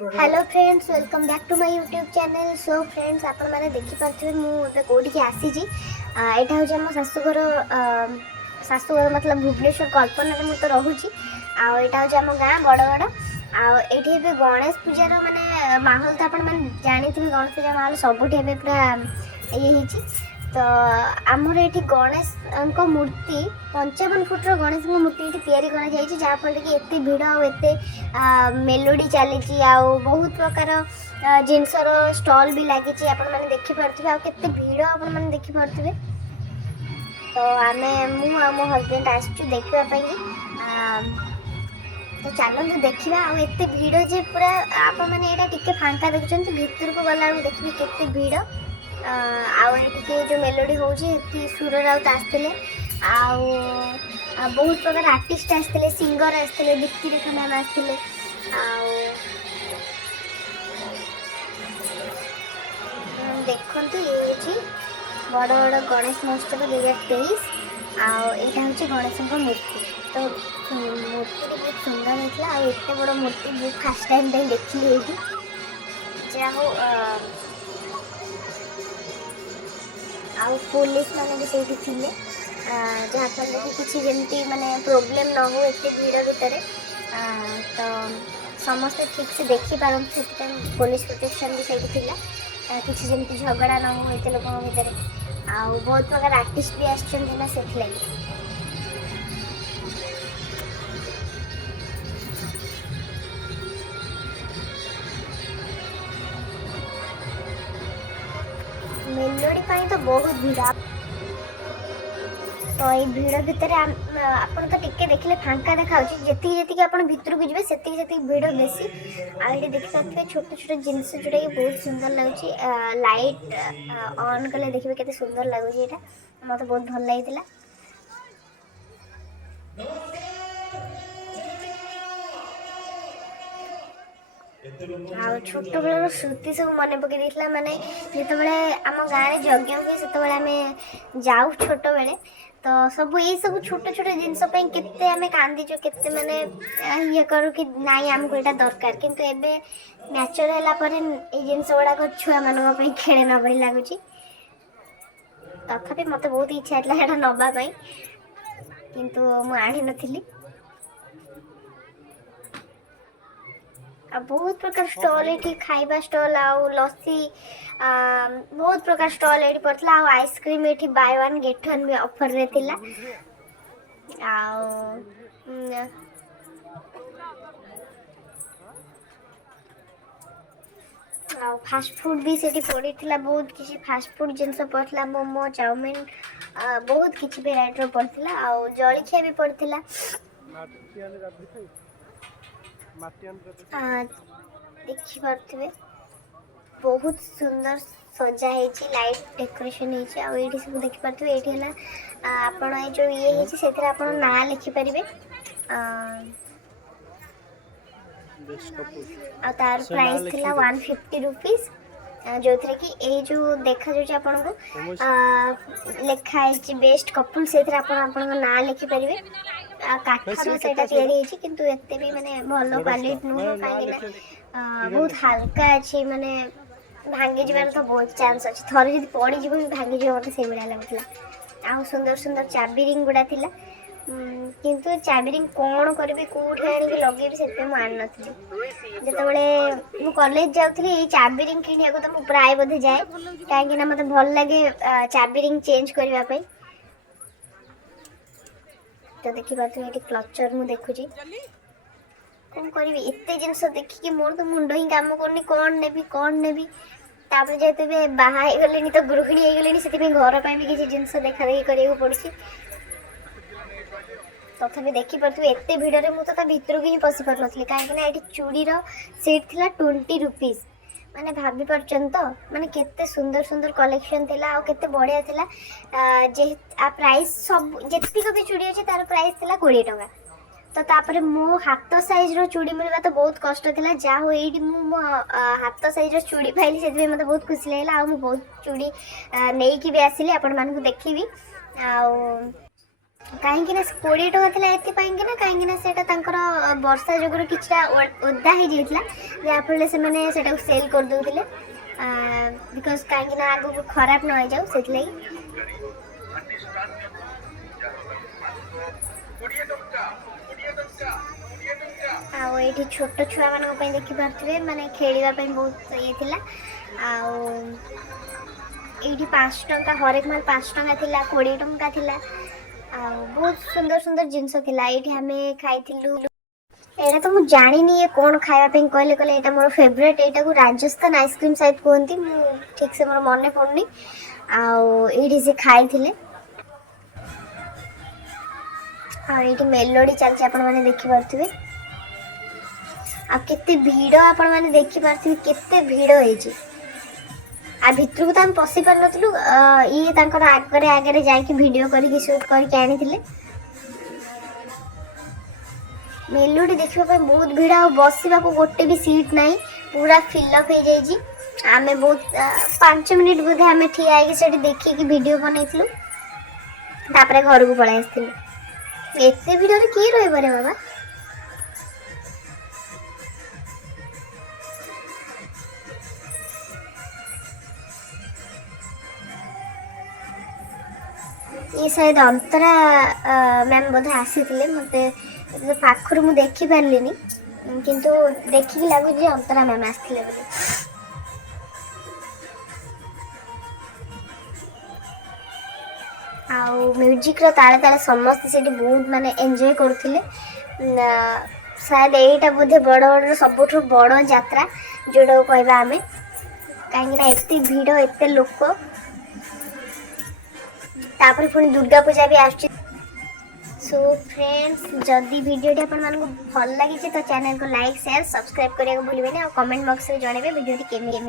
Hello friends, welcome back to my YouTube channel. So friends, आपण मैंने देखिपे मुझे कौटी आसी यहाँ हूँ आम शाशुघर मतलब भुवनेश्वर कल्पना में तो रोची। आईटा हूँ आम गाँ बड़गड़। आठी गणेश पूजार माने माहौल तो आप जानी थे। गणेश पूजा माहौल सबुठी पूरा ये तो आमर ये गणेश मूर्ति 55 फुट्र गणेश मूर्ति तैयारी कराफल कि एत भिड़ आते मेलोडी चली बहुत प्रकार जिनसर स्टॉल भी लगी आपण मैंने देखिपे आते भिड़ आपण मैंने देखिपे। तो आम मो हजबैंड आसचु देखापी तो चलते देखा आते भिड़ जे पूरा आप मैंने टे फांका देखुं भितर को गला देखिए केते भिड़ आगे जो मेलोडी हो सुर राउत आसते बहुत प्रकार आर्टिस्ट आसते सिंगर आसते दीप्ति रेखा मैम आसते देखु ये बड़ बड़ गणेश महोत्सव 2023 यहाँ हूँ गणेश मूर्ति। तो मूर्ति बहुत सुंदर होता है। एत बड़ मूर्ति बहुत फास्ट टाइम देखी ये जहाँ आउ पुलिस मैंने भी सही थे जहाँफल कि किसी जमी माने प्रोब्लेम न हो एत भिड़ भितर तो समस्ते ठीक से देखिपार से पुलिस प्रोटेक्शन भी सही थी किसी जमी झगड़ा न हो एत लोक भितर बहुत प्रकार आर्टिस्ट भी आसना से मेलोडी तो बहुत भिड़। तो ये भिड़ भितर आप तो टिके देखले फांका देखा जी आप भितर को जी से भिड़ बेसी आगे देखी पारे छोट छोट जिनस जोटा कि बहुत सुंदर लगुच लाइट ऑन कले देखिए केते सुंदर लगुच ये मत बहुत भल लगी। छोट बेलर स्मृति सब मन पकई माने जिते आम गाँव में यज्ञ हुए से आम जाऊ छोट बेले तो सब ये सब छोट छोट जिनस केते आम कांदीचु केते माने ये करू कि नाई आमको यहाँ दरकार किंतु एबे मैच्योर है जिनस गुड़ाक छुआ मान खेले न भली लगुच। तथापि मत बहुत इच्छा है नापी किंतु मुझे आनी नी बहुत प्रकार स्टॉल ये खाइबा स्टॉल आउ लस्सी बहुत प्रकार स्टॉल ये पड़ता आइसक्रीम ये बाय वन गेट वन भी ऑफर रे थिला फास्ट फूड भी सेठी पड़ी बहुत किसी फास्ट फूड जिनस पड़ता मोमो चाउमिन बहुत किसी वेराइटी पड़ता जलखिया भी पड़ता देखी पारे बहुत सुंदर सजा है लाइट डेकोरेशन होती सब देखी पारे ये आपण जो ये से ना लिखिपारे तार प्राइस थिला 150 रुपीज जो थे कि ये जो देखा जापन को लिखाई बेस्ट कपल से ना लिखिपारे काठर से किंतु एते भी माने भल क्वालिटी नुह कहीं बहुत हल्का अच्छे माने भांगी जबार तो बहुत चांस अच्छे थरे जब पड़ जी भांगी जा मत से भाया लगुला आ सुंदर सुंदर चाबी रिंग गुड़ा थिला किंतु चाबी रिंग कौन करी कौटे आनिक लगे से आन नी जो कॉलेज जाऊँगी ये चाबी रिंग किणा तो मुझे प्राय बोधे जाए कहीं मत भल लगे चाबी रिंग चेंज करने तो देखी पारे ये क्लचर मुझे देखुची कौन करी एत जिनस देखिकी मोर तो मुंड ही काम करनी कौन नेबी तापर जेते बाहा गले तो गृहिणी हो गले से घर पर भी किसी जिनस देखा देखी करा पड़ी तथापि देखी पारे एत भिड़े मुझे भितर को ही पशि पार नी कहीं चूड़ीर सेट थी 20 रुपीज माने भाभी पार्चन तो माने केते सुंदर सुंदर कलेक्शन थिला आ केते बढ़िया थिला जे आ प्राइस सब जेतिक भी चूड़ी अछि तार प्राइस थिला 20 टका तो तापरे मो हाथ साइज रो चूड़ी मिलवा तो बहुत कष्ट थिला जा हो एडी मो हाथ साइज रो चूड़ी पाइली से मते बहुत खुशी लागला आ मो बहुत चूड़ी नेई की भी आसिले आपण मान को देखिबी आ कहीं 20 टଙ୍କା थिला एथिपाई कि ना कहीं सेटा तांकर वर्षा जोगुर किछटा ओदा हो जाइतला जाफल से मैंने सेटा सेल कर दउथिले बिकॉज कहीं आगो खराब न हो जाऊ सेतले ये छोट छुआ मान देखी पारे माने खेलवा बहुत ये थिला ये 5 टଙ୍କା हरेक माल 5 टଙ୍କା थिला 20 टଙ୍କା थिला बहुत सुंदर सुंदर जिनस थिला ये हमें खाइथिलु एटा तो मु जानिनी ये कौन खाया पे कहले कहले एटा मोर फेवरेट एटा को राजस्थान आइसक्रीम साइड कहती मु ठीक से मोर मन पड़नी आईटी से खाइथिले ये मेलोडी चलती आपण मैंने देखी पारे आते भिड़ आपण मैंने देखी पारे केते भिड़ होइछि आ भितर को तो हम पशि पार नथलु ये तांकर आगरे आगरे जाके वीडियो करके शूट करके आनिथिले मेलोडी देखिबा पे बहुत भीड़ आ बसिबा को गोटे भी सीट नहीं पूरा फिलअप हो जाइछि आमे बहुत 5 मिनिट बोधे आमे ठिया आइके सेठी देखि कि वीडियो बनैथिलु तापरे घर को पळाइ आस्थिलु एते भिड़ रे की रहै बारे बाबा ये शायद अंतरा मैम बोधे आसी मत पाखर मु देखी पार्लिनी किंतु देखिक लगुच अंतरा मैम आसते म्यूजिक ताले ताले समस्त से बहुत माने एंजॉय करथिले शायद यहीटा बोधे बड़ बड़ सबुठ बड़ यात्रा जोड़ा कहवा आम कहीं एत भिड़ एत लोक तापर पुणी दुर्गा पूजा भी आसो फ्रेंड्स जदि वीडियो आपण मानक भल लगी तो चैनल को लाइक शेयर सब्सक्राइब करने को भूलिए और कमेंट बॉक्स में जनइबे वीडियो केमी